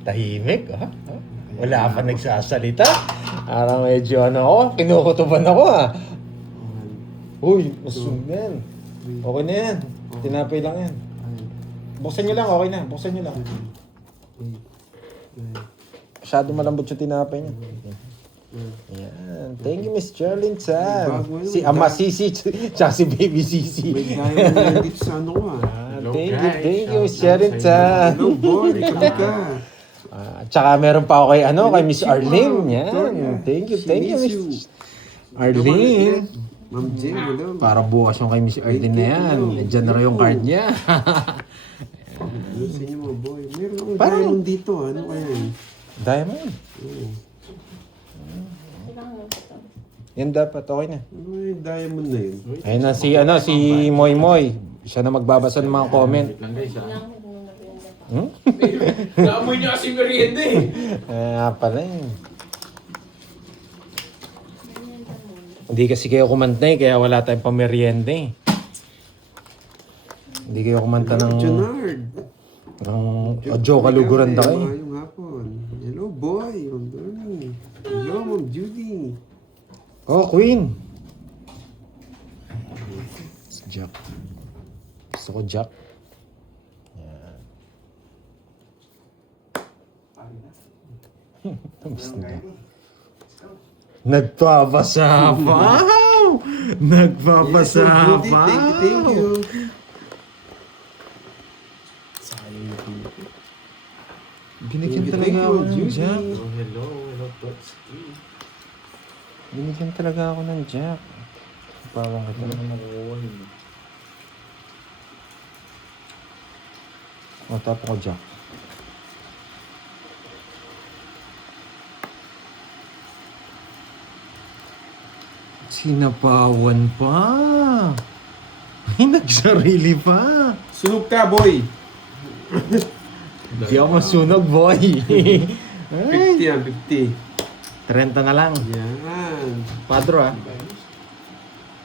Tahimik, ha? Wala pa nagsasalita. Parang medyo ano ako, kinukutuban ako, ha? Uy, masum yan. Okay na yan. Tinapay lang yan. Buksan nyo lang, okay na. Buksan nyo lang. Masyado malambot yung tinapay niya. Yan. Thank you, Miss Charlene Chan. Si Ama Sisi, tsaka si Baby Sisi. May gaya mo dito sa ano ko Thank you, Miss Charlene Chan. Hello boy, ikaw ka. Tsaka meron pa ako kay kay Miss Arlene. Yan. Thank you, Miss Arlene. Ma'am Jen, hello. Para bukas yung kay Miss Arlene na yan. Nandiyan na rin yung card niya. Ayusin niyo mo boy. Meron akong Parang- diamond dito. Ano kaya yun? Diamond. Oo. Yan dapat, okay na. Ano yung diamond na yun? Ayun na si Moy Moy. Siya na magbabasa ng mga comment. Lang guys, Hmm? Naamoy niya kasi merienda eh. Pala yun. Hindi kasi kayo kumanta kaya wala tayong pamerienda eh. Hindi kayo kumanta ng Junard. Adjo Kaluguran da kayo. Ngayong hapon. Hello boy. Good morning. Hello Ma'am Judy. Oh, Queen. Si Jack. Gusto ko Jack. Tapos na. Nagpapasapaw! Nagpapasapaw! Thank you. Binigyan Thank you, talaga ako ng Judy. Jack. Hello, Totski. Binigyan talaga ako ng Jack. Pawang kita. Ano naman makukuha yun? Tap ko Jack. Sinapawan pa. Ay, nagsarili pa. Sunog ka boy. Hindi ako masunog, boy. 50 yan, 50. 30 na lang. Yan. Padro, ah.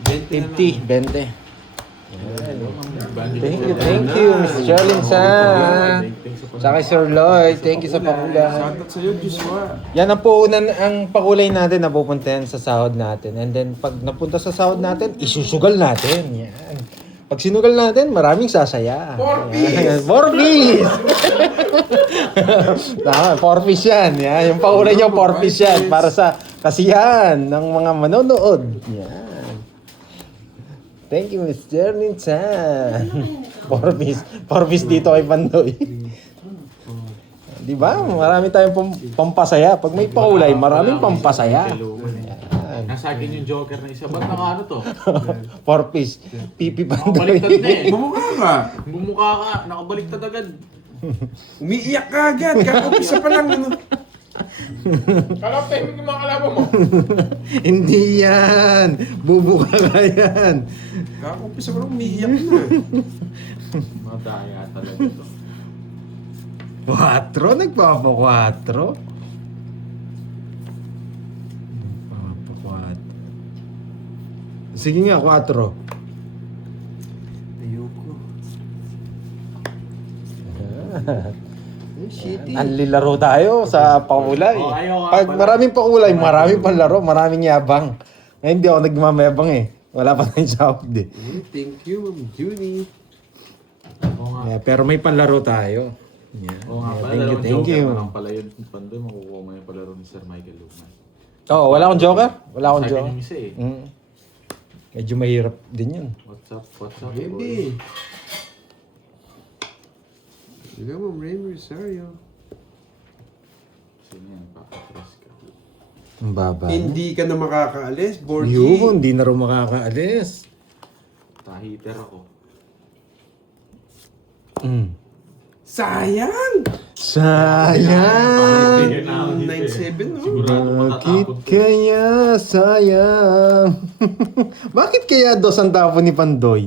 20 50, 20. Thank you, Miss Charlene San. Tsaka Sir Lloyd, thank you sa pakulay. Shoutout sa'yo, Joshua. Yan ang puunan, ang pakulay natin na pupunta yan sa sahod natin. And then, pag napunta sa sahod natin, isusugal natin. Yan. Pag sinugal natin, maraming sasaya. 4 piece! 4 piece! Tama, 4 piece yan. Yan. Yung pakulay niyo, 4 piece yan. Para sa kasiyahan ng mga manonood. Yan. Thank you, Miss Jernin Chan. 4 piece. 4 piece dito kay Pandoy. Di ba? Marami tayong pampasaya. Pag may pakulay, maraming pampasaya. Nasa akin yung Joker na isa. Ba't naka ano to? 4 piece. Pipi Pandoy. Nakabaliktad na eh. Bumukha ka. Bumukha ka. Nakabaliktad agad. Umiiyak ka agad. Kakupisa pa lang. Ano? Kala ko tahimik yung mga kalaban mo. Hindi yan. Bubuka ka yan. Kakupisa pa lang. Umiiyak na. Madaya talaga to. 4? Nagpapa 4? Sige nga, 4. Ayoko. Shitty. Anlilaro tayo sa pakulay. Oh, ayaw nga Pag pala. maraming pakulay, maraming panlaro, maraming yabang. Ngayon hindi ako nagmamebang eh. Wala pa tayong sahod eh. Thank you, Ma'am Judy. Oo nga. Yeah, pero may panlaro tayo. Yeah. Oo nga pala. Thank you, dalawang thank Joker you. na lang pala yun. Pandoy, makukuha mo yung palaro ni Sir Michael Lugman. Oh, wala akong joker? Wala akong Sa akin joker. yung isa eh. Mm. Medyo mahirap din yun. What's up, boy? Baby. Hello, Ma'am Raymond Rosario. Sino yan? Papatras ka. Ang baba. Hindi ka na makakaalis, Borgie. Yun, hindi na rin makakaalis. Tahiter ako. Mm. Sayang! Sayang! 9-7, no? Sigurado Bakit matatapon to. kaya sayang? Bakit kaya dos ang tapo ni Pandoy?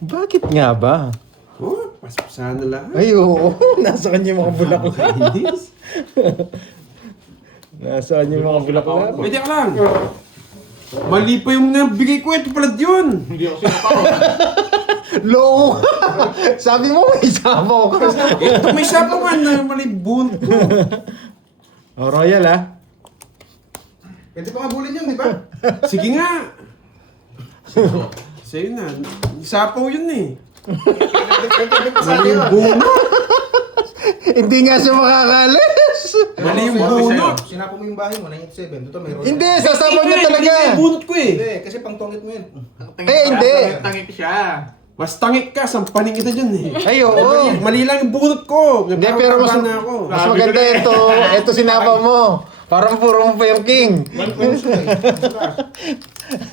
Bakit nga ba? Oh, paspasahan na lahat. Ay, oo. Nasa kanya yung mga bulaklak. Ladies. Nasa kanya yung mga bulaklak. Pwede ka lang. Mali pa yung nabigay ko. Ito pala yun. Hindi ako sinapako. Low ka. Sabi mo may sabaw ka. Ito may sabaw nga na malibun ko. Oh, Royal ah. Pwede pa nga bulin yun, di ba? Sige nga. Sa'yo na. Sapaw yun eh. Pwede pa sa akin. Bunot. Hindi nga siya makakalis. Mali yung bunot. Sinapo mo yung bahay mo, 97. Ito may roll. Hindi, sasabaw niya talaga. Hindi yung bunot ko eh. Hindi, kasi pang tongit mo yun. Hindi. Tangik siya. Mas tangik ka, sampaning kita dyan eh. Ay, oo. Mali lang yung bunot ko. Hindi, pero mas, na ako. mas maganda ito. Ito sinabaw mo. Parang puro mo pa yung king.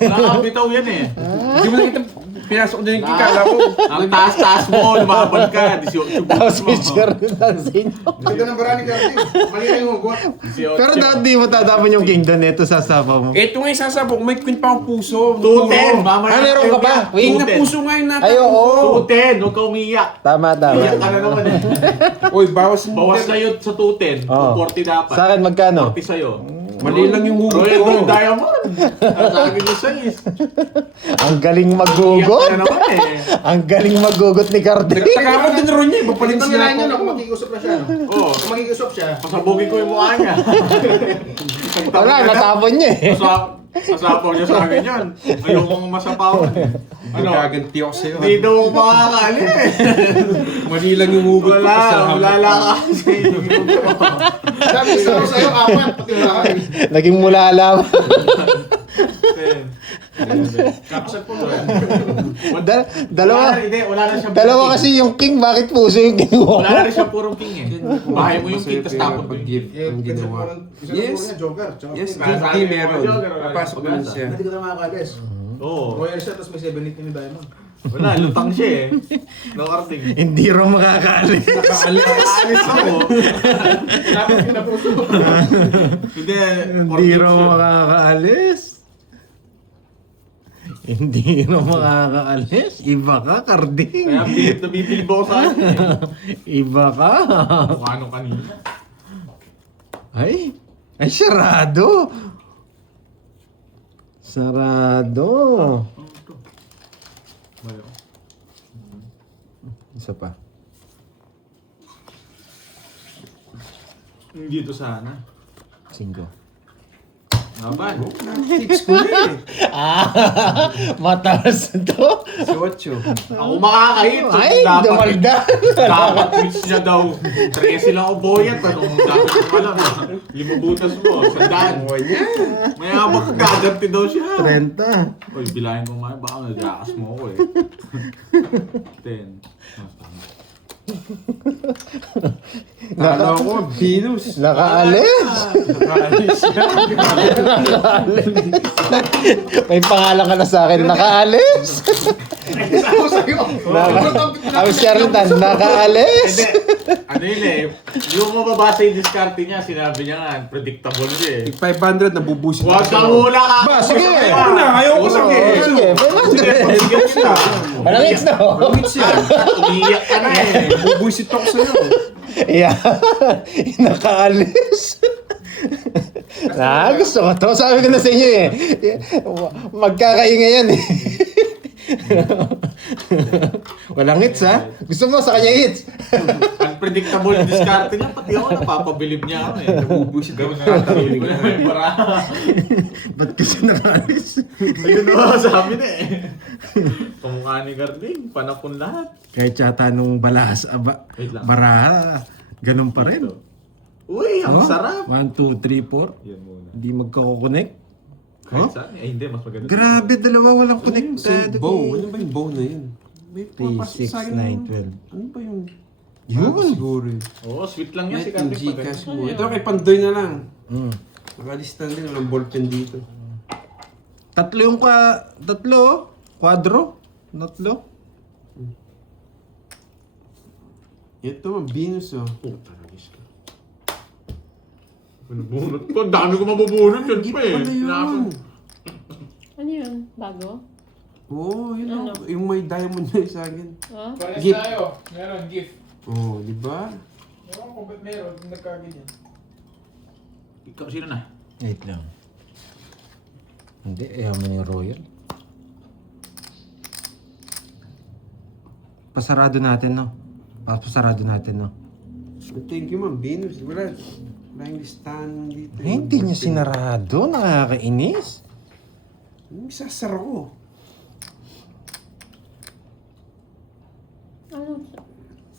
Nakakabitaw yan eh. Hindi mo nakita, pinasok din yung kikala ko. Ang taas-taas mo, lumabal ka. 18 Tapos mo. picture rin lang sa inyo. Ganda ng barani Garden. Mali na yung hugot. 18. Pero dapat di mo tatapon yung king doon. Ito sasabaw mo. Ito nga yung sasabok, may queen pa akong puso. 210. Mamaya. Ah, meron ka pa? King na 210. puso nga yung natin. Ay, oo. 210. Huwag ka umiyak. Tama, Iyak tama. ka na naman eh. Oy, bawas mo. Bawas na yun sa 210. Oo. 240 dapat. Sa akin, magkano? 40 sa'yo. Mali lang yung hugot Royal ko. Gold Diamond. Ang sa akin yung size. Ang galing Iyak maggugot. ka na naman eh. Ang galing maggugot ni Carding. Nagtaka ko din ron niya, ipapalit Ito sila nila yun, ko. kung mag-iusap na siya. No? Oo. Kung mag-iusap siya, Pasabugin ko yung mukha niya. Wala, natapon niya eh. Masapaw niya sa akin yun. Ayokong masapawan. Ano? Nagaganti ako sa'yo. Hindi daw ako makakali eh. Mali lang yung hugot ko. Wala ka kasi. sabi ko sa'yo, apat, pati bahay. Naging mulala. Kapasal po mo yan. Dalawa. Wala na siya. Dalawa kasi yung king. Bakit puso yung kinuha Wala mo? na siya purong king eh. Bahay mo yung king, tapos tapon mo yung king. Pag-gift ang ginawa. Yes. Yes. Joker. tsaka Yes, king. hindi meron. Papasok mo na siya. Hindi ka na makakalis. Oo. Royal siya, tapos may 7-8 ni Diamond. Wala, lutang siya eh. Nakarting. Hindi raw makakaalis. Alis ako. Dapat yung napuso. Hindi. Hindi raw makakaalis. Hindi raw makakaalis. Iba ka, Carding. Kaya bilip na bibilib ako sa akin eh. Iba ka. Kung ano kanina. Ay, sarado. Sarado. Isa pa. Dito sana. 5. Naban. Tips ko na eh. Mataas to. Si Ocho. Ako makakahit. Ay, dumalda. Dapat reach niya daw. 13 lang ako boyat. Anong dapat ko alam ha? 5 butas mo. Sandaan. May habang gaganti daw siya. 30. Uy, bilangin mo mga. Baka nag-akas mo ako eh. 10. Kala ko, Venus. Nakaalis. Nakaalis ka. May pangalan ka na sa akin. Nakaalis. Ako sa'yo. Ako si Charlatan. Nakaalis. Hindi. Ano yun eh. Yung mababasa yung diskarte niya, sinabi niya nga, predictable siya eh. 500 na bubusit. Huwag kang hula ka! Ba, sige. Ayaw ko na, ayaw ko na. Sige, 500. Sige na. Walang hits na. Pangit siya. Umiiyak ka na eh. Bubusit ako sa'yo. Yeah. Nakaalis. Gusto ko to. Sabi ko na sa inyo eh. Magkakaingay yan eh. Walang hits ha. Gusto mo sa kanya hits. Unpredictable yung diskarte niya, pati ako napapabilib niya ako eh. Bubusit ako. Wala may para. Ba't kasi nakaalis? Ayun na, sabi na eh. Kumukha ni Garding, panapon lahat. Kahit yata nung balas, Wait lang. baraha, ganun pa rin. Uy, ang Oh, sarap. 1, 2, 3, 4. Yan muna. Hindi magkako-connect. Kahit saan eh. Ay, hindi, mas maganda. Grabe, dalawa walang Send konektado. bow. Ano ba yung bow na yun? May 3, pumapasok 6, sa akin 9, 12. Ano ba yung... Yun. Siguro yun. Oo, sweet lang yan si Net yung Garding. Gcash mo. Ito kay Pandoy na lang. Mm. Nakalista din, walang ballpen dito. Tatlo yung tatlo, quadro, tatlo. Ito, Venus oh. Bunot ko, ang dami ko mabubunot yun pa eh. Ano yun? Ano yun? Bago? Oo, yun Ano? oh. Yung may diamond na sa akin. Ha? Pares Gift. tayo. Meron, gift. Oo, di ba? Ewan ko ba't meron, nagkaganyan. Ikaw, sino na? Wait lang. Hindi, ayaw mo yung royal. Pasarado natin, no? Pasarado natin, no? Thank you, Ma'am Venus. Wala yung listahan dito. Hindi niya sinarado. Nakakainis. Sasara ko. Ano?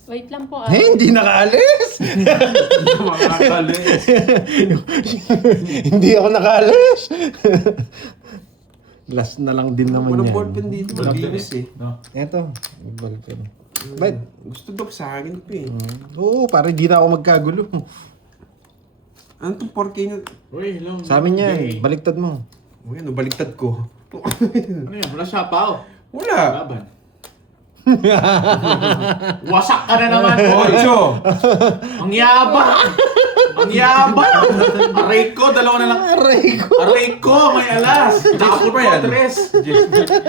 Wait lang po Hindi nakaalis! Hindi ako nakaalis! Last na lang din naman Walang yan. ballpen dito. Ma'am Venus eh. No. Eto, may ballpen. Ba't? Gusto daw sa akin pa eh. Oo, para di na ako magkagulo. Ano itong 4K na? Uy, hello. Sa amin yan, Jay. baliktad mo. O yan, baligtad ko. Ano yan? Wala siya pa, Wala. Laban. Wasak ka na naman. 8. Ang yabang! Ang yabang! Aray ko, dalawa na lang. Aray ko, may alas. Tapos pa yan.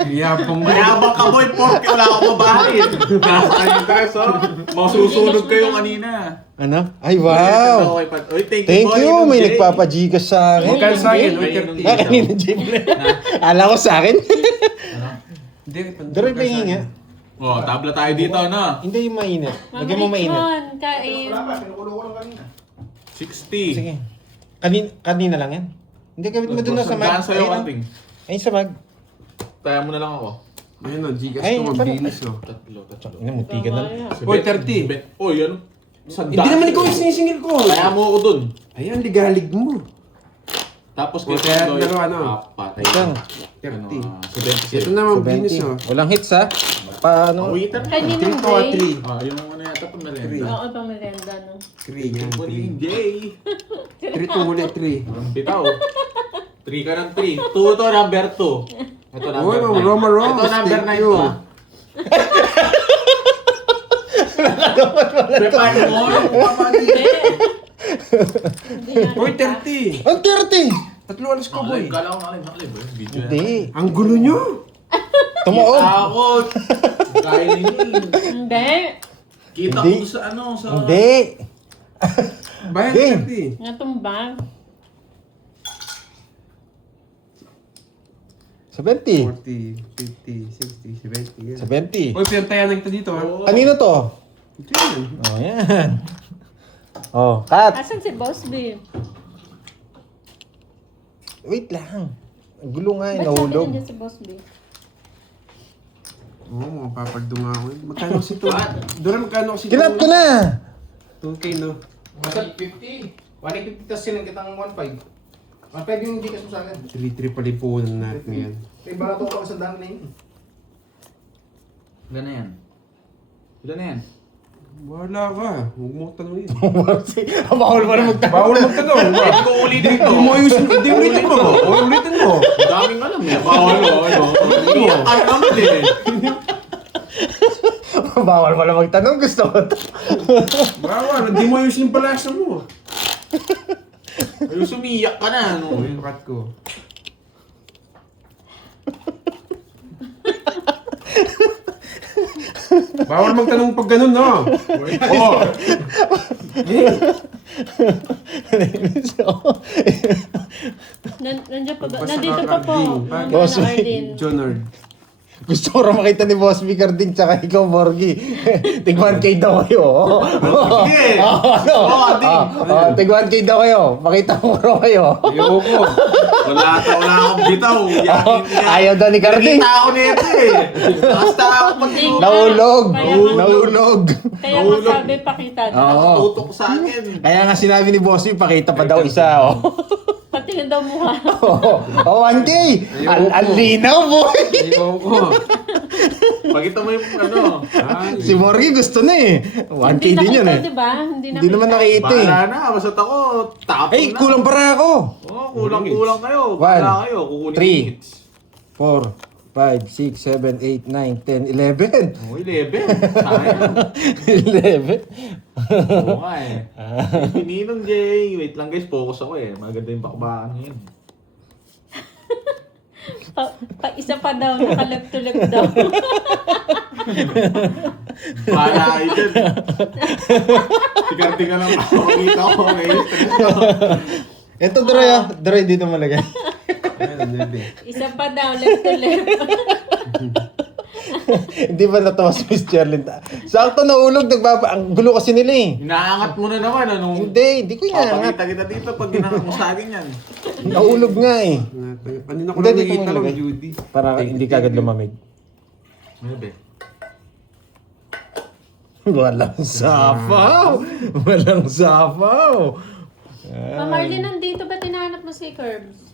Yapang mo. Mayabang ka boy, porque wala akong mabahalin. Nasa kanyang tres, oh. Masusunod kayo kanina. Ano? Ay, wow! Uy, thank Thank boy, you! Nung May Jay. nagpapajigas sa akin. Magkano sa akin? Uy, Uy, nung Ah, kanina, Jim. Alam ko sa akin. Hindi, Diray pa hingi nga. Oh, tabla tayo dito, ano? Hindi yung mainit. Lagyan mo mainit. Kain. Wala pa, pinukulo ko lang kanina. 60. Sige. Kanina lang yan. Hindi, gawin mo doon sa mag. Saan sa'yo, Ayun, Anting? ayun sa mag. Taya mo na lang ako. Ayun o, Gcash Ay, ko pala. mabilis o. Tatlo. Ina, muti ka na. Boy, 30. Uy, ano? Hindi naman ikaw yung sinisingil ko. Kaya mo ako dun. Ayan, ligalig mo. Tapos O, kaya dalawa, ano? Patay. Isang. 30. 77. Ito naman, Venus o. Walang hits ha. Paano? Waiter. Kaninong 3 to a Jay? 3. Ah, yung ano yata pang Three. merienda. Oo, pang merenda, no? 3 yan, Kunin 3. Jay. 3 to ulit, 3. Ang bitaw. 3 ka ng 3. 2 to number 2. Ito number Uy, 9. Ma'am Roma Rose, Ito number thank 9 you. pa. Pepan mo. Hindi. Hindi yan. Uy, 30. Ang 30! Tatlo alas ko, boy. Kala ko nakalive. Video yan. Hindi. Ang gulo nyo. Tumuog. Ako. Kaya ninyo. Hindi. Kita Hindi. ko sa ano. Sa... Hindi. Bayad Game. 30. Natumbang. 70. 40, 50, 60, 70. Yan. 70. Uy, pinantayan na kita dito ha. Oo. Kanino to? Ito yan. Oh, yan. Oh, cut. Asan si Boss B? Wait lang. Ang gulo nga, Ba't sabi nahulog. nandiyan si Boss B? Oo, mga papagdunga ko. Magkano si to? Doon, magkano si to? Kinat ko na! 2K, no? 150. 150 tas silang kitang 1.5. 1.5 yung Gcash mo sa akin. 3-3 palipunan natin yan. May barato ka sa daan na yun. Ilan na yan? Ilan na yan? Wala ka. Huwag mo tanongin. Bawal pa na magtanong. Bawal magtanong. Hindi ko ulitin to. Hindi mo ayusin. Hindi ulitin mo. Huwag ulitin mo. Ang daming alam eh. Bawal o ano. Iyak ka naman eh. Bawal pa na magtanong. Gusto ko to. Bawal. Hindi mo ayusin yung palasa mo. Ay, sumiyak ka na. O, No? yung cut ko. Bawal magtanong pag ganun, no? Oo. Nandiyan pa ba? Basta Nandito pa po. Carding. Boss B. Arlene. Jonard. Gusto ko rin makita ni Boss B Carding tsaka ikaw, Borgie. Tig-1K daw kayo. Sige. Ano? Tig-1K daw kayo. Pakita mo rin kayo. Ayoko. Wala akong bitaw. Yakin niya. Ayaw daw ni Carding. Nakita ako nito eh. Basta ako pag Nahulog. Kaya- Nahulog. Kaya nga sabi, pakita daw. Oo. tutok sa akin. Kaya nga sinabi ni Boss B, pakita pa daw isa. Oh. Patingin daw mukha. Oh, 1K. Ang linaw, boy. Ayoko. Pakita mo yung ano. Ay. Si Borgie gusto na eh. 1K din yun eh. Diba? Hindi naman nakita eh. Bahala na. Basta ako. Tapon Ay, na. kulang para ako. Oo, kulang kayo. One, Bahala kayo. Kukunin three. yung hits. 4, 5, 6, 7, 8, 9, 10, 11. Oh, 11. Sayang. 11. Oo nga eh. Pininong Jay. Wait lang guys, focus ako eh. Maganda yung bakbakan ngayon. Isa pa daw, naka-left to left daw. Bahala kayo dyan. Sikarting ka lang makakita ko ngayon. Ito, Dre ah. Dre, dito malagay. Ayun, nebe. Isa pa daw, left to left. Hindi ba natawa si Miss Cherlyn? Sakto nahulog, ang gulo kasi nila eh. Inaangat mo na naman, ano? Hindi ko inaangat. Papakita kita dito pag ginangat mo sa akin yan. Nahulog nga eh. Kanina ko Hindi, lang dito mo nakita lang, ilagay. Judy. Para hindi kagad lumamig. Maybe. Walang sapaw! Walang sapaw! Ma'am Marlene, nandito ba tinahanap mo si Curbs?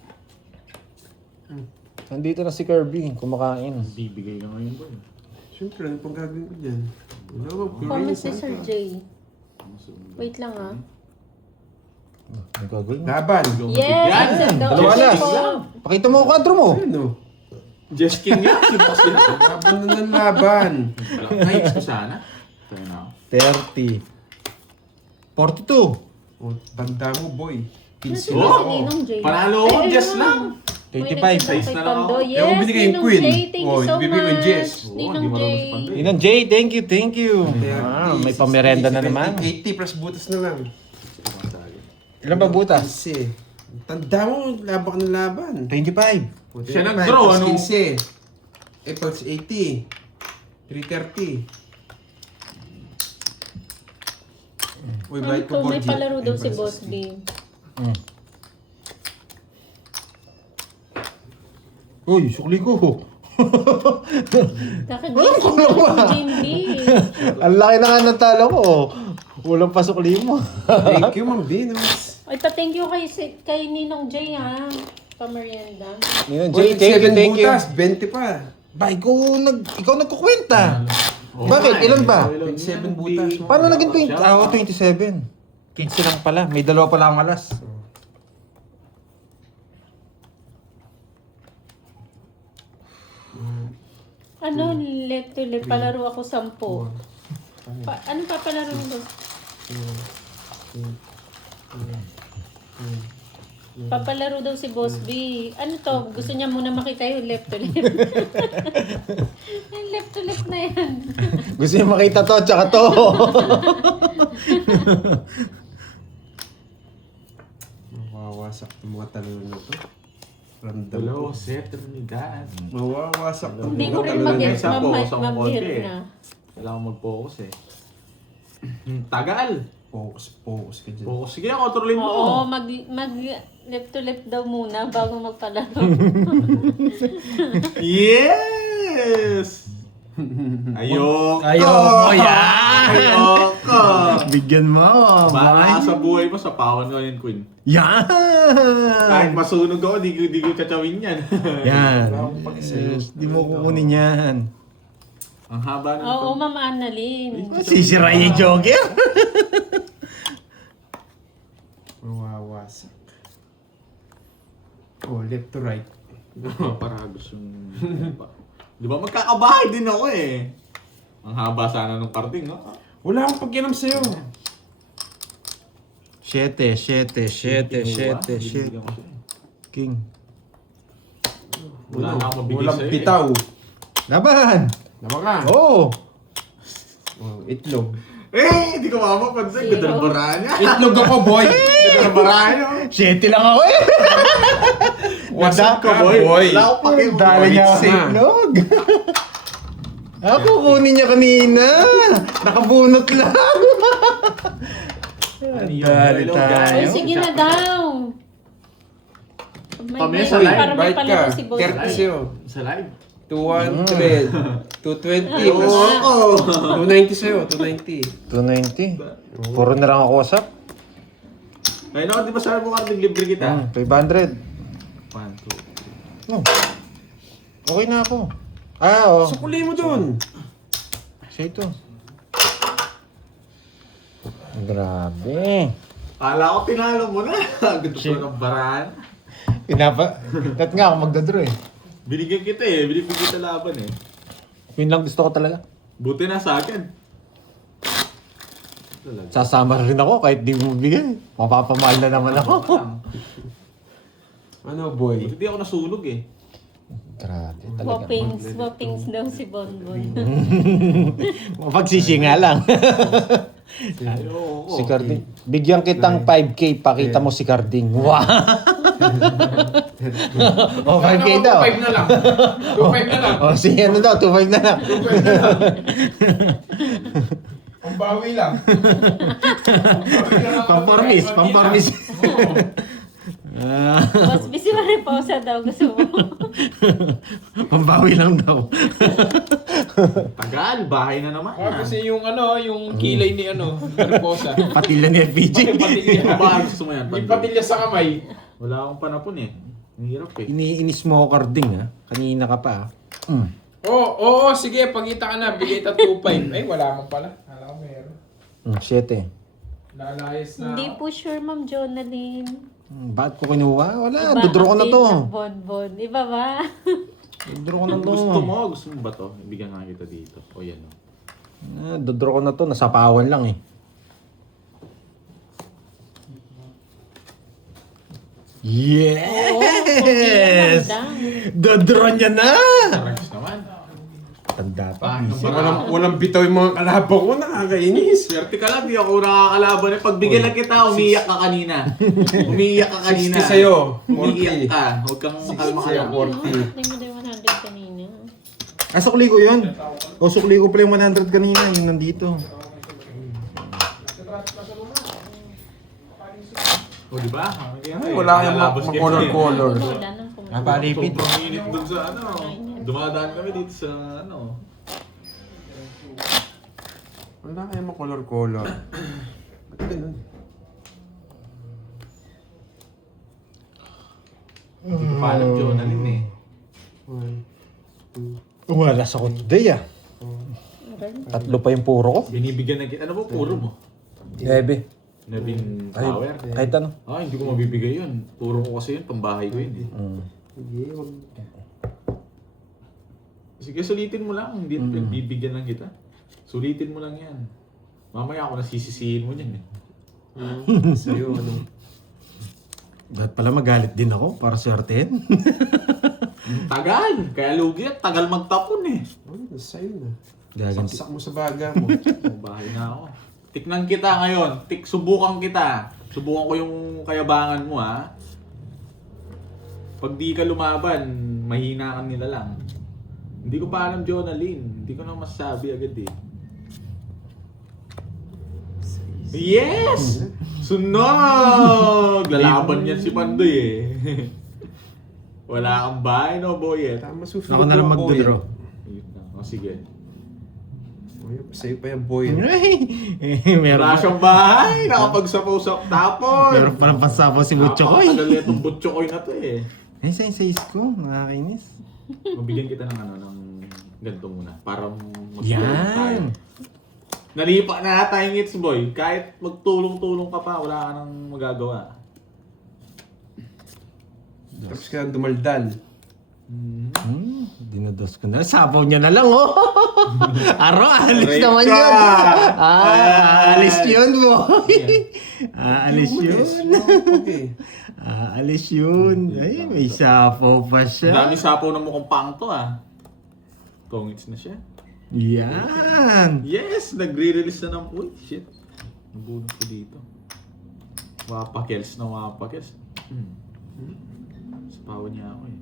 Nandito na si Kirby, kumakain. Bibigay ka ngayon, boy. Siyempre, ano pang gagawin ko dyan? Wala mo, Comment si Sir J. Wait lang ah. Ang gagawin mo? Laban. Yes! Yan! Daw Dalawa na. po. Pakita mo ang kadro mo. Ano? Just King yan, si Boss sila. Laban na ng laban. Nice ko sana. Tayo na ako. 30. 42. O, tanda mo, boy. Ano si Oh, Ninong J? panalo ako, Ay, Jess ayun. lang. 25. Size na lang ako. Yes, Eh, ako binigay yung Ninong queen. J, thank you Oh, so bibigay ko yung Jess. much. Oo, Ninong hindi J. marunong si Pandoy. Ninang Jay, thank you. May pamerenda na naman. 80 plus butas na lang. Ilan ba butas? Kasi, tanda mo, laban ka ng laban. 25. Siya nag-draw, ano? 15. Eh, plus 80. 330. Uy, Ano bayad to, ko may 4G. palaro daw Eh, si plus Boss 60. B. Uy, sukli ko. Bakit di si Jimmy? Ang laki na nga ng talo ko. Walang pasukli mo. Thank you, Ma'am Venus. Ay, pa-thank you kay Ninong J ha. Pamerienda. Ninang Uy, Jay, thank you. butas, 20 pa. Ba, ikaw nagkukwenta. Bakit? Ilan ba? 27 butas. Paano naging 20? 27. 15 lang pala. May dalawa pala ang alas. Ano, left to left, palaro ako 10. Ano papalaro mo? Papalaro daw si Boss B. Ano to? Gusto niya muna makita yung left to left. Yung left to left na yan. Gusto niyo makita to, tsaka to. Mawawasak ng mga talon na to. Random Hello, ko. si Trinidad. Mawawasak ng Hindi ko mga rin talon na mag-get Isa po, sa mamahir konti. na. Kailangan mag-focus eh. Tagal. Focus ka dyan. Focus. Sige, kontrolin mo. Oo, mag left to left daw muna bago magpalaro. Yes! Ayoko! Ayoko yan! Ayoko! Bigyan mo. Baka sa buhay mo, sa pawan ko yun, Queen. Yan! Kahit masunog ako, di ko tsatawin yan. Yan. Wala akong pakisayo. Di mo kukunin yan. Ang haba nito. Oo, Ma'am Annalyn. Sisira yung Joker. Mawawasak. Oh, left to right. Paragos yung... Di ba magkakabahay din ako eh. Ang haba sana nung karting, no? Wala akong pagyanam sa'yo. 7. King. Wala na akong mabigay Walang sa'yo pitaw. Laban! Naman ka. Oo! Oh, itlog. Eh, hindi ko mamapansin. Ganda ng barahan niya. Itlog ako, boy! Ganda ng barahan niya. 7 lang ako eh! What's ka, boy? boy? Wala akong pakialam. Dali niya ako Wait, sa itlog. Ako, kunin niya kanina. Nakabunot lang. Dali Ay, tayo. sige na daw. May Kami may- sa live, para may Bite palaro ka. si Boss 30 B. sa'yo. Sa live. 200. 220 plus Oo. 290 sa'yo. 290. 290. Puro na lang ako WhatsApp. Ayun ako, di ba sabi mo karting libre kita? 500. 1, 2, No. Okay na ako. Oo. Sukuli mo dun. Siya ito. Grabe. Kala ko tinalo mo na. Gusto ko ng barahan. That nga ako magdadro eh. Binigyan kita eh. Binibigyan kita laban eh. Yun lang gusto ko talaga. Buti na sa akin. Sasama rin ako kahit di mo bigay. Mapapamahal na naman ako. Ano, boy? Buti di ako nasunog eh. Grabe talaga. Wapings daw si Bonboy. Mapagsisinga lang. Ayoko. Si Carding. Bigyan kitang 5K, pakita mo si Carding. Wow! O, 5K daw. 2.5 na lang. 2.5 na lang. O, sige, ano daw, 2.5 na lang. 2.5 na lang. Pambawi lang. Pampormis, pampormis. Oo. Boss B, si Mariposa daw gusto mo. Pambawi lang daw. Tagal, bahay na naman. Kasi yung yung kilay ni Mariposa. Patila ni FPG. Ano ba gusto mo yan? Yung patilya sa kamay. Wala akong panapon eh. Ang hirap eh. Ini-smoker ding ha. Kanina ka pa. Oo, sige, pagkita ka na, bigay ta 2.5. Ay, wala man pala. Alam ko meron. 7. Lalayas na. Hindi po sure, Ma'am Jonalyn. Bakit ko kinuha? Wala, Iba dudro ko na update to. ng bonbon. Iba ba? Dudro ko na to. Gusto mo ba to? Ibigyan nga kita dito. O yan o. Dudro ko na to. Nasapawan lang eh. Yes! Dudro niya na! Tarags naman. Tanda pa. Walang bitaw yung mga kalaban ko, nakakainis. Swerte ka lang, di ako nakakalaban eh. Pagbigyan lang kita, umiiyak ka kanina. Umiiyak ka kanina. 60 sa'yo, Umiiyak 40. ka. Huwag kang kalma ka lang. Hindi mo daw 100 kanina. Ah, sukli ko yun. O, sukli ko pala yung 100 kanina. Yung nandito. O diba? Ay, wala kayong color-color. Wala nang pumunta. Napalipit. Sobrang init dun sa ano. Dumadaan kami dito sa ano. Wala kayong color-color. Ba't ganun? Hindi ko pa alam Jonalyn eh. Wala sa ko today ah. Tatlo pa yung puro ko. Binibigyan na kita. Ano ba puro mo? 9. Nabing power? Kahit ano. Ah, hindi ko mabibigay yun. Puro ko kasi yun, pambahay ko yun eh. Sige, wag. Sige, sulitin mo lang. Hindi bibigyan lang kita. Sulitin mo lang yan. Mamaya ako nasisisihin mo yan eh. Sa'yo, ano. Dapat pala magalit din ako para swertehin. Tagal! Kaya lugi at tagal magtapon eh. Ano, sa'yo na. Gaganti. Saksak mo sa baga mo. Pambahay na ako. Tiknan kita ngayon. Subukan kita. Subukan ko yung kayabangan mo ha. Pag di ka lumaban, mahina ka nila lang. Hindi ko pa alam Jonalyn. Hindi ko na masasabi agad eh. Yes! Sunog! Lalaban yan si Pandoy eh. Wala kang bahay no, boy eh. Tama, susunod Ako na lang mo, boy. magdodro. Ayun na. O sige. Boy, sa'yo pa yung boy. Meron Wala siyang bahay. Nakapagsapaw-sap tapon. Meron palang pasapaw si Butcho Koy. Napakatagal na itong Butcho Koy na to eh. Ay, sa size ko. Nakakainis. Mabigyan kita ng ng ganito muna. Para Yan. tayo. Nalipa na tayong hits boy. Kahit magtulong-tulong ka pa, wala ka nang magagawa. Tapos ka dumaldal. Dinados ko na. Sapaw niya na lang, oh. Aro, alis Aray naman ka! yun. Alis yun, boy. Alis yun. Okay. Alis yun. Ay, may sapaw pa Ang siya. dami sapaw ng mukhang pang to ah. Kongits na siya. Yan. Yes! Nagre-release na ng... Uy, shit. Nabunod ko dito. Wapakels na wapakels. Sapawan niya ako eh.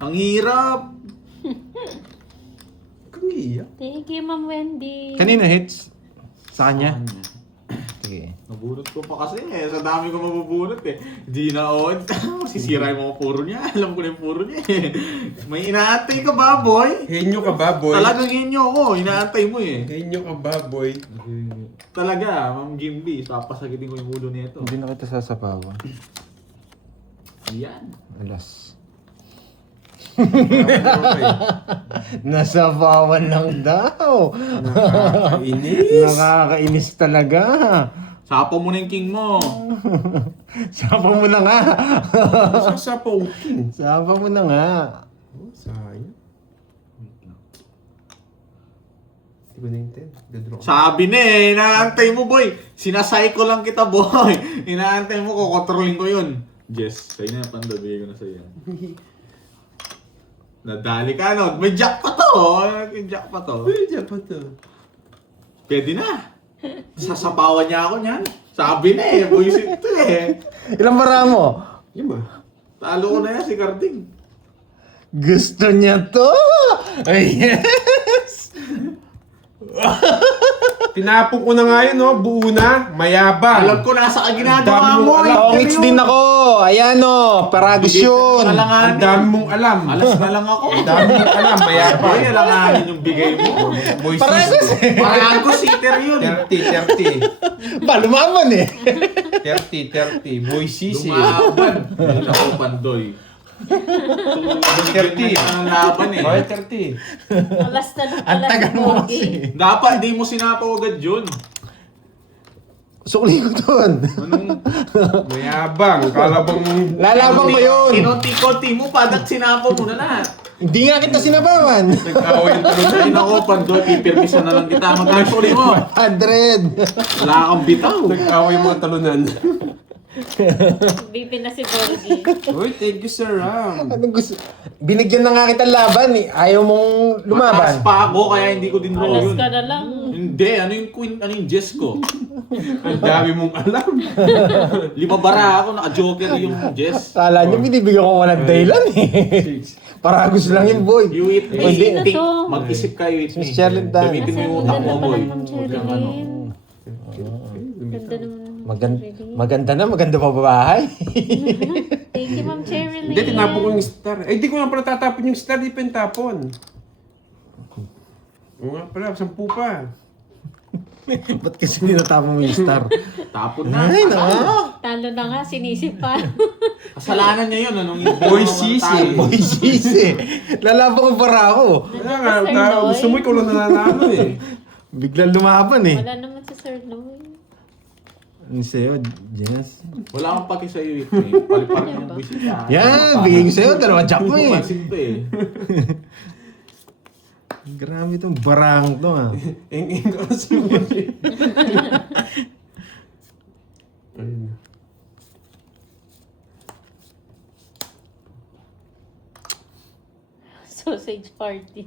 Ang hirap! Kung iiyak. Thank you, Ma'am Wendy. Kanina hits? Sa kanya? Kanya. Sige. Nabunot ko pa kasi eh. Sa dami ko mabubunot eh. Di na on. Masisira yung mga puro niya. Alam ko na yung puro niya eh. May inaantay ka ba, boy? Henyo ka ba, boy? Talagang inyo ako. Inaantay mo eh. Henyo ka ba, boy? Talaga, Ma'am Jimby. Papasagitin ko yung ulo nito. Hindi na kita sasapawan. Yan. Alas. Okay. Nasapawan lang daw. Nakakainis. Nakakainis talaga. Sapa mo na yung king mo. Sapa mo na nga. Sa poking. Sapa mo na nga. Oh, sayang. Hindi ko na-intend. Gadraw ko. Sabi na eh, inaantay mo boy. Sinasay ko lang kita boy. Inaantay mo, kukontrolin ko yun. Jess, sa'yo na, pandabigay ko na sa'yo. Nadali ka no? May jack pa to. May jack pa to. Uy, diyan pa to. Pwede na. Sasapawan niya ako niyan. Sabi na eh, buisit to eh. Ilang bara mo? 5. Talo ko na yan si Carding. Gusto niya to! Ay, yes! Tinapon ko na nga yun, no? Buo na. Mayabang. Alam ko nasa ka ginagawa Dami mo. mo alam. Ongits din ako! Ayan o! Paragos yun! Ang dami mong alam. Alas na lang ako. Ang dami mong alam. Mayabang. Boy, alanganin yung bigay mo. Boy Paragos sisi. eh! Parang ko sitter yun. 30. Ba, lumaban eh! 30. Boy sisi. Lumaban. Hindi ako pandoy. 30. Ang laban eh. Boy 30. Alas na lang Ang pala si tagal mo Pogi. kasi. Dapat hindi mo sinapaw agad yun. Sukli ko dun! Anong Mayabang. Kalabang. Lalabang ko yun! kinonti-konti mo pa at sinapaw mo na lahat. Hindi nga kita sinabawan! Nag-away yung tulog. Hindi na ako pandoy, pipirmisan na lang kita. Magkano ulit mo? 100! Wala kang bitaw. Nag-away yung mga talunan. Bibi na si Pogi. Uy, thank you, Sir Ram. Anong gusto? Binigyan na nga kita laban eh. Ayaw mong Mataas lumaban. pa ako kaya hindi ko din roll Alas yun. ka na lang. Hindi, ano yung queen, ano yung Jess ko? Ang dami mong alam. 5 bara ako, naka-joker yung Jess. Kala niyo binibigyan ko walang dahilan eh. Paragos lang yun, boy. You eat me. Ay, sino Think, to? mag-isip kayo, eat me. Miss Charlene Dan. Gamitin mo yung Ang utak ganda mo, pala boy. ni Ma'am Sherilyn. Ganda naman. Maganda pa babahay. Thank you, Ma'am Sherilyn. Hindi, tinapon ko yung star. Eh, di ko nga pala tatapon yung star. Di pa yung tapon. Oo nga pala, 10 pa. Ba't kasi tinatapon mo yung star? Tapon na. Ay, naka! Talo na nga, sinisip pa. Kasalanan niya yun. Anong Boy sisi. Boy, sisi. Lalaban ko para ako. Kaya nga, gusto mo ikaw lang nananalo eh. Biglang lumaban eh. Wala naman si Sir Lloyd. Ano sa'yo, Jess? Wala kang paki sa'yo, eat me. Palipar yung bisita. Yan, bigay ko sa'yo. 2 jack mo eh. Pansin to eh. Grabe itong barang to ah. Eng-eng ka sa mga. Ayun. Sausage party.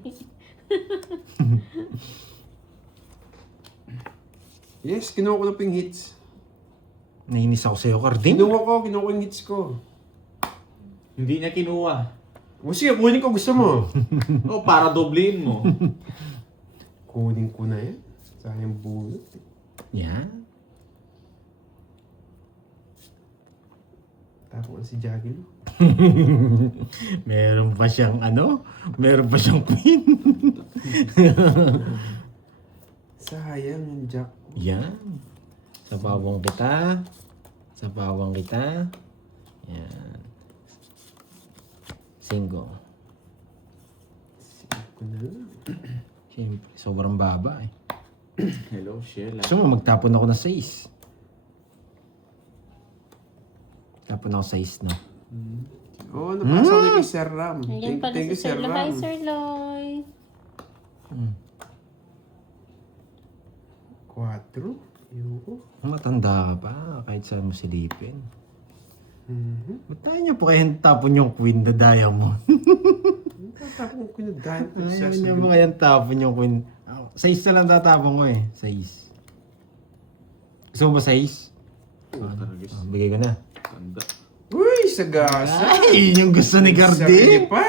Yes, kinuha ko na po yung hits. Nainis ako sa'yo, Carding. Kinuha ko yung hits ko. Hindi niya kinuha. O sige, kunin ko gusto mo. O, para doblein mo. Kunin ko na yan. Sayang bulot. Yan. Tapo na si Jagger. Meron pa siyang ano? Meron pa siyang queen. Sayang yung Jack. Yan. Sa bawang kita. Sa bawang kita. Yan. Single. Ko na lang. Siyempre, sobrang baba eh. Hello, Sheila. Gusto mo, magtapon ako na 6. Tapon ako 6 na. Oo, napasa ko na kay Sir Ram. Ayan pala Thank si you, Sir Lloyd. Hi, Ram. Sir Lloyd. 4. Ayoko. Matanda ka pa, kahit saan mo silipin. Mhm. Ba't tayo niyo po kaya tapon yung queen na diamond? Tatapon ko na dahil ko sa Ayaw niyo ba kaya tapon yung queen? 6 na lang tatapon ko eh. 6. Gusto mo ba 6? Bigay ko na. Tanda. Uy, sagasa. Ay, yun yung gusto ni Sarili Gardi. pa.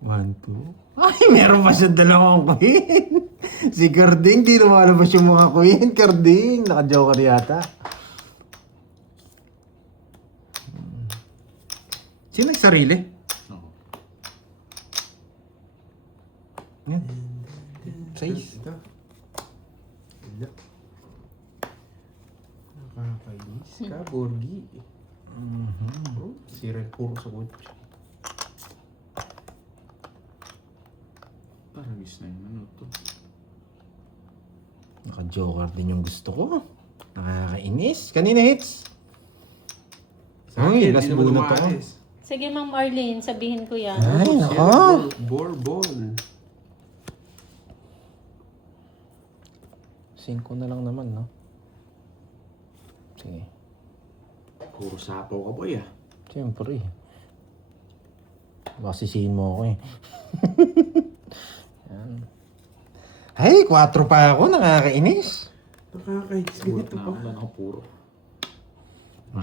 1, 2. Ay, meron pa siya 2 queen. Si Carding, di lumalabas yung mga queen. Carding, naka-joker yata. Sino nagsarili? Oo. Yan. 6. Ito. Wala. Nakakainis ka, Borgi. Oh, sira puro sa kotse. Parang is na yun. Ano to? Naka-joker din yung gusto ko. Nakakainis. Kanina hits. Ay, last di naman bunot ako. umaalis. Sige, Ma'am Arlene, sabihin ko yan. Ay, Sira, nako. Bourbon. 5 na lang naman, no? Sige. Puro sapaw ka, boy ah. Siyempre. Baka sisihin mo ako eh. Yan. Ay, 4 pa ako. Nakakainis. Nakakainis. Puro Ganito na pa. ako lang ako puro.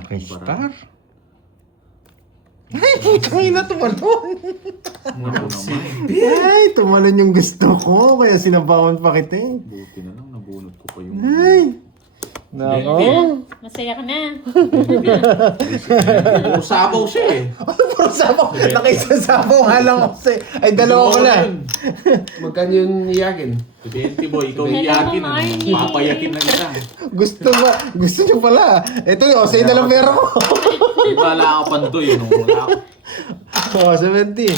Okay, star. Ay, putang ina, tumalon. Ano naman? Ay, tumalon yung gusto ko. Kaya sinabawan pa kita. Buti na lang, nabunot ko pa yung... Ay. Nako. Masaya ka na. Puro sabaw siya eh. Ano puro sabaw? Nakaisasabaw nga lang kasi. Ay, dalawa ko na. Magkano yung iyakin? 20 boy, ikaw Hello, iyakin. Marnie. Papayakin na kita. Gusto ba? Gusto nyo pala. Ito yung sa'yo na lang pera ko. Wala ka pandoy. No? Wala ka. Oh, 70.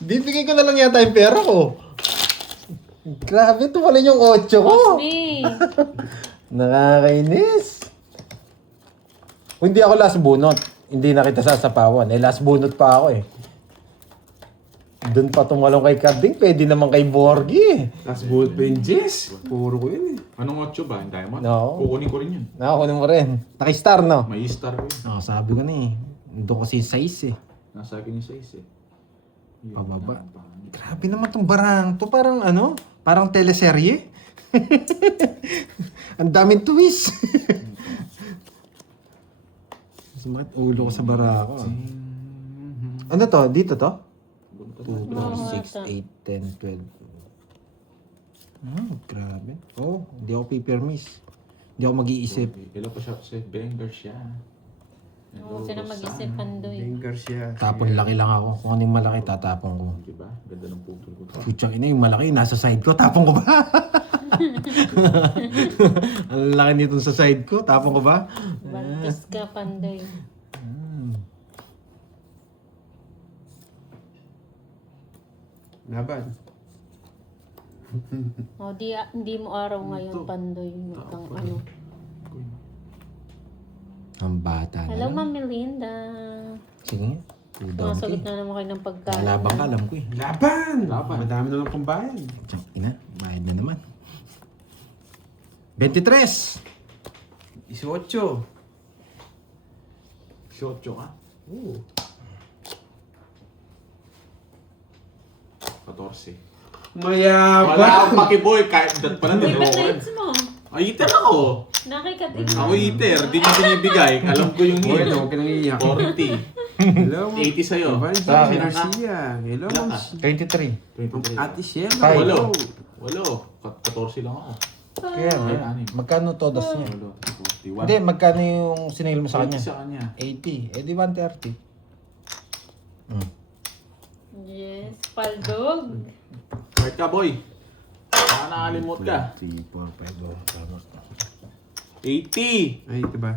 Bibigay ko na lang yata yung pera ko. Grabe, tumalon yung 8 ko. Boss B. Nakakainis. Kung hindi ako last bunot, hindi na kita sasapawan. Last bunot pa ako eh. Doon pa tumalong kay Carding, pwede naman kay Borgie. Last bullet pa yung Jess. Puro ko yun eh. Anong 8 ba? Yung diamond? No. Kukunin ko rin yun. Nakakunin mo rin. Naki-star, no? May star ko yun. Oo, sabi ko na eh. Doon kasi size eh. Nasa akin yung size eh. Yun, Pababa. napangit. Grabe naman tong barang. To parang ano? Parang teleserye. Ang daming twist. Sumakit ulo ko sa barako. Ano to? Dito to? 2, 4, 6, 8, 10, 12. Grabe. Oh, hindi ako pipirmis. Hindi ako mag-iisip. Hello pa siya kasi banger siya. Huwag ka na mag-isip, Pandoy. Bengar siya. Tapon laki lang ako. Kung ano yung malaki, tatapon ko. Diba? Ganda ng putol ko. Putsang ina, yung malaki, nasa side ko. Tapon ko ba? Ang laki nito sa side ko. Tapon ko ba? Bantos ka, Pandoy. Laban. O, hindi mo araw ngayon, Pandoy. Huwag kang ano. Ang bata na Hello, lang. Ma'am Melinda. Sige nga. Sumasagot na naman kayo ng pagkain. Lalabang ka, alam ko eh. Laban! Laban. Madami na lang pambayan. Putsang ina, bayad na naman. 23! 18. Shot ka? Oo. 14. Mayabang! Wala akong pakiboy. Kahit dat pala Uy, din ba't ako. na-hits mo? Ay, eater ako. Nakikating. Ako eater. Di niya binibigay. Alam ko yung Boy, hit. huwag ka nang iiyak. 40. Hello, 80 sa'yo. Evangeline Sa akin. Garcia. Hello, Wala Ma'am ka. 23. 23. Ate Shell. Five. Walo. Hello. Walo. 14 lang ako. Kaya, Ay, anim. magkano todos niya? Walo. 41. Hindi, magkano yung sinil mo sa 80 kanya? sa kanya. 80. Eh di 130. Yes, Paldog. Kahit ka, boy. Baka nakalimot ka. 3, 4, 5, 80. Ay, diba?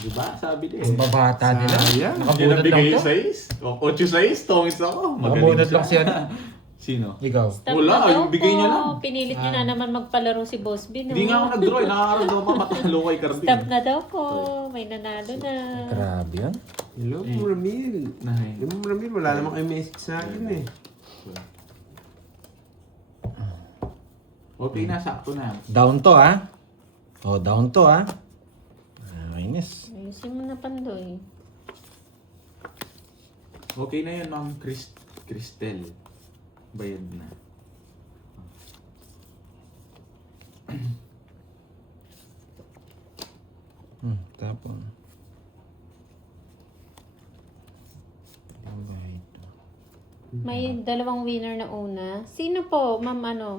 Diba? Sabi din. Ang babata nila. Sayang. Hindi Nakabunod lang nabigay to. yung size. 8 size. Tongits ako. Nakabunod lang siya. Sino? Ikaw. Stop Wala, na daw yung bigay niya po. lang. Pinilit niya na naman magpalaro si Boss B, no? Hindi nga ako nag-draw. Nakakaramdaman pa matalo kay Carding. Stop na daw po. May nanalo na. Grabe yan. Hello, Ma'am Ramil. Nine. Hello, Ma'am Ramil. Wala namang kayo message sa akin eh. Okay na, sakto na. Down to ha. Oh, down to ha. Nakainis. Ayusin mo na, Pandoy. Okay na yun, Ma'am Cristel. Bayad na. Tapon. Ano ba ito? May dalawang winner na una. Sino po, Ma'am ano?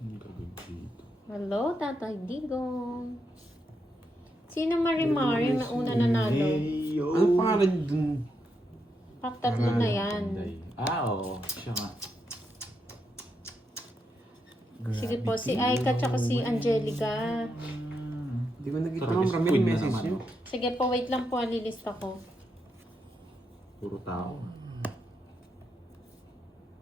Ang gagawin dito. Hello, Tatay Digong. Sino Marimar yung nauna nanalo? Heyo. Ano pangalan dun? Tatlo na yan. Oo. Siya nga. Sige po, si Aika tsaka si Angelica. Hindi ko nakita Sorry, Ma'am Ramil queen na message naman, yun. oh. Sige po, wait lang po, alilista ko. Puro tao.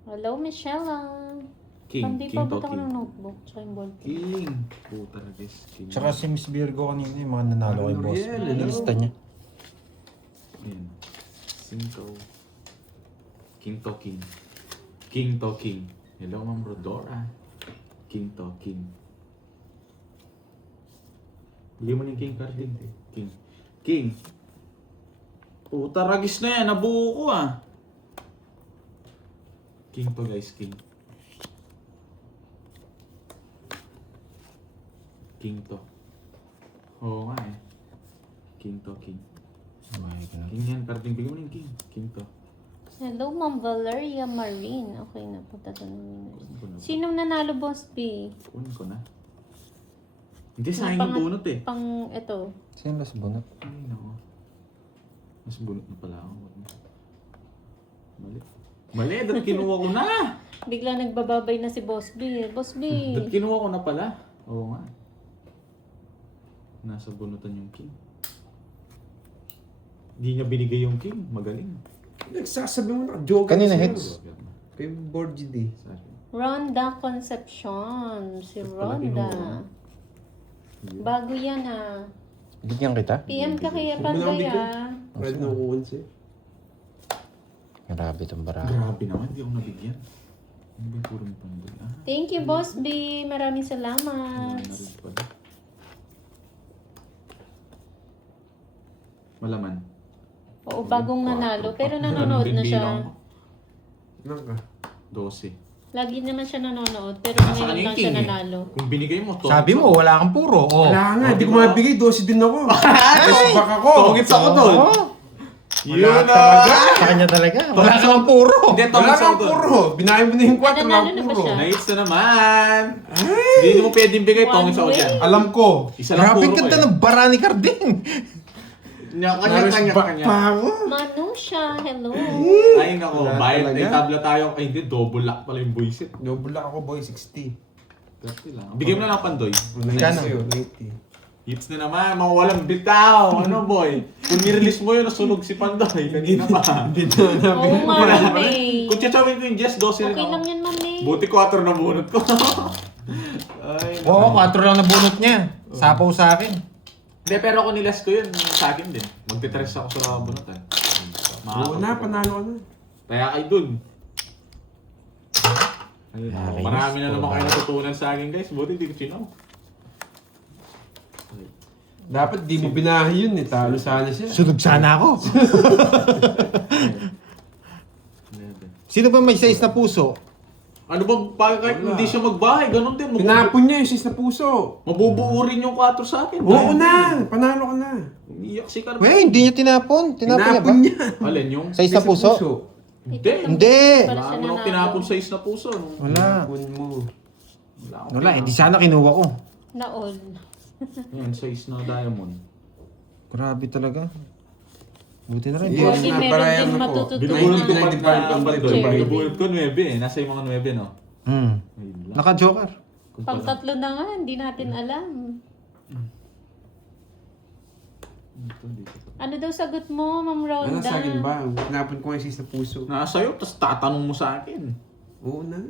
Hello, Michelle. King. Pandi King pa to ba't ako king. ng notebook? Tsaka yung ballpen. King. Puta na guys. King. Tsaka si Miss Virgo kanina yung mga nanalo kay boss. Ariel, Ano lista niya? Ayan. Cinco. King to king. King to king. Hello, Ma'am Rodora. King to king. Bili mo ng king card din. King. King. Puta, ragis na yan. Nabuo ko ah. King to guys, king. King to. Oo nga eh. King to king. King yan, pero bigyan mo na yung king. King to. Hello, Ma'am Valeria Marine. Okay na, punta to ng winners. Sinong nanalo, Boss B? Kunin ko na. Hindi, sayang yung bunot eh. Pang, ito. Sino sa bunot? Ay, nako. Mas bunot na pala ako. Mali. Mali, dat kinuha ko na! Bigla nagbababay na si Boss B. Boss B. Dat kinuha ko na pala. Oo nga. Nasa bunutan yung king. Hindi niya binigay yung king. Magaling. Nagsasabi mo na, joke. Kanina hits. Kay Borgie D. Sorry. Ronda Concepcion. Si Pala Ronda. kinuha. Bago yan ah. Bigyan kita? PM ka kaya Huwag mo na Pandoy bigyan. ah. Red na kukuhan siya. Grabe itong barako. Grabe naman, hindi ako nabigyan. Ano ba yung purong pandoy? Ah, Thank you, Boss B. Maraming wala salamat. na rin pala. Malaman. Oo, bagong nanalo. Pero nanonood na siya. Nang ka? 12. Lagi naman siya nanonood. Pero Nasa ngayon kanya yung lang siya king eh. nanalo. Kung binigay mo, to. Sabi mo, wala kang puro. Oh. Wala nga, Oh, di ko diba? mabigay. 12 din ako. Ay! Baka ako. Tongits ako doon. Yun na! Sa kanya talaga. Wala kang puro. Hindi, Wala tongits ako kang doon. puro. Binahin mo na yung 4 Nanalo na na ba puro. siya? Nights na naman. Hindi mo pwedeng bigay, tongits ako dyan. Alam ko. Isa lang Grabe puro ko ganda eh. ng bara ni Carding. Narisbak pa ako. Manusha, hello. Ay nako, Wala bayad talaga. ay tabla tayo. Ay hindi, double lock pala yung buisit. Double lang ako boy, 60. Dati lang. Bigyan mo na lang pandoy. 90 Kano? sa'yo, 90. Hits na naman, mga walang bitaw. Ano boy? Kung nirelease mo yun, nasunog si Pandoy. Kanina pa. Hindi na Oo nga, Wala Ma'am pa rin. May. Kung chachawin ko yung Jess, 12 rin Okay ako. lang yan, Ma'am May. Buti 4 na bunot ko. Ay, Oo, 4 lang na bunot niya. Sapaw sa akin. Hindi, pero kung nilas ko yun, sa akin din. Magtitress ako sa bunot eh. Oo na, panalo ka na. Kaya kay dun. Ayun, Ayos. marami na naman kayo natutunan sa akin guys. Buti hindi ko chinaw. Dapat di mo binahi yun eh. Talo sana siya. Sunog sana ako. 11. Sino ba may size na puso? Ano ba, kahit Wala. hindi siya magbahay, ganun din. Pinapon niya yung sis na puso. Mabubuo rin yung 4 sa akin. Oo na, panalo ka na. Umiyak si Carmen. Weh, hindi niya tinapon. Tinapon niya ba? Pinapon niya. Alin yung? Size na puso? Hindi. Hindi. Para Wala siya mo nang nanalo. tinapon sa na puso. Wala. Pinapon mo. Wala akong Wala, tinapon. hindi sana kinuha ko. Naon. Yan, size na diamond. Grabe talaga. Buti na rin. Yes. Buti meron Naparayan din ako. matututunan. Binubulot ko Binubulot pag ko na Pandoy. Binubulot ko 9 eh. Nasa yung mga 9 no? Hmm. Ayun lang. Naka-joker. Kung Pang pala. tatlo na nga, hindi natin alam. Ito, dito. Ano daw sagot mo, Ma'am Ronda? Ano sa akin ba? Pinapon ko yung sis na puso. Nasa iyo, tapos tatanong mo sa akin. Oo na.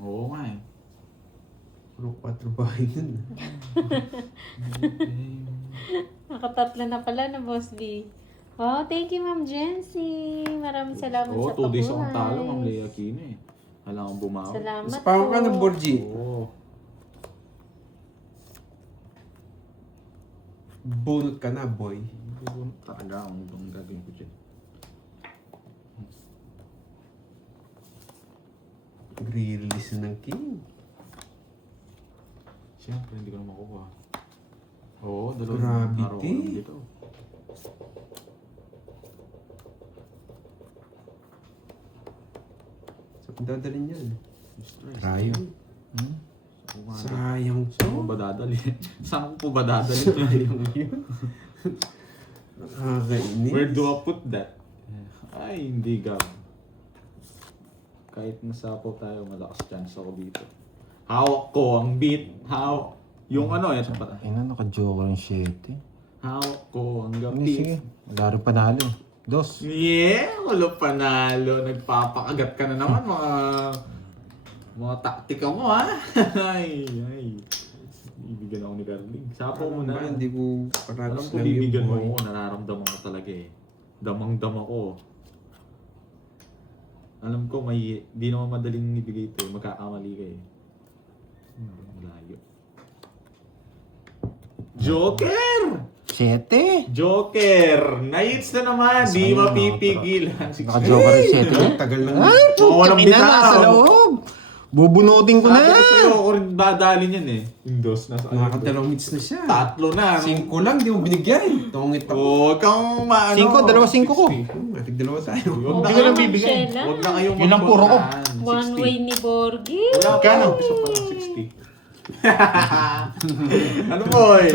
Oo nga eh. Puro 4 bahay dun. Nakatatlo na pala na, Boss B. Oh, thank you, Ma'am Jency. Maraming salamat Oo, sa 2 days akong pabuhay. talo, Ma'am Lea Aquino eh. Wala akong bumawi. Salamat Mas parang ka ng po. Borgie. Oo. Bunot ka na, boy. Talaga akong ibang gagawin ko dyan. Release ng king. Siyempre, hindi ko na makuha. Oo, dalawang Gravity. araw ko lang dito. Saan dadalhin yan? Stress. Sayang. Sayang Saan ko to. ba dadali? Saan ko po ba dadali? Sayang yun. Nakakainis. Where do I put that? Ay, hindi gab. Kahit nasapaw tayo, malakas chance ako dito. Hawak ko ang beat. Hawak. Yung ano, ito pa. Ina, naka-joker yung 7. Hawak ko ang Sige, beat. wala rin panalo. Dos. Yeah, wala panalo. Nagpapakagat ka na naman mga taktika mo ha. ay. Bibigyan ako ni Garling. Sapaw mo Alam ba, na. hindi ko Alam paratos ko lang yung bibigyan mo buhay. ako, nararamdaman ko talaga eh. Damang-dama ko. Alam ko may, di naman madaling ibigay ito eh. Magkakamali ka eh. Malayo. Joker! 7. Joker! Na-hits na naman, di mapipigilan. Naka-joker yung 7 niya. Tagal lang. Ay, Walang putang ina, bitaw. nasa loob. Bubunutin ko Sabi na. ko sa'yo, ako rin dadalhin yan eh. Yung dos, nasa Nakakadalawang hits na siya. Tatlo na. 5 lang, di mo binigyan. Tungit ako. Huwag kang maano. 5, dalawa 5 ko. Matig dalawa tayo. Huwag na Okay kayong naman, bibigyan. Sheila. Huwag na kayong Yun lang puro ko. magbabaran. One 60. way ni Borgi. Wala pa. Kano? Isa pa lang 60. Ano boy?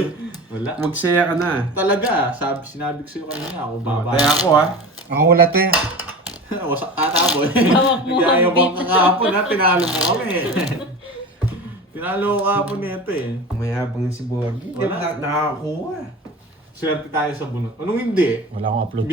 Wala. Magsaya ka na. Talaga, sinabi ko sa'yo kanina ako baba. Kaya ako ha. Ako wala tayo. Wasak ata boy. Hawak mo ang Yayabang ka dito. kahapon ha, tinalo mo kami. Tinalo ko kahapon nito eh. Mayabang si Borgie. Hindi Wala. nakakakuha. Swerte tayo sa bunot. Anong hindi? Wala akong upload.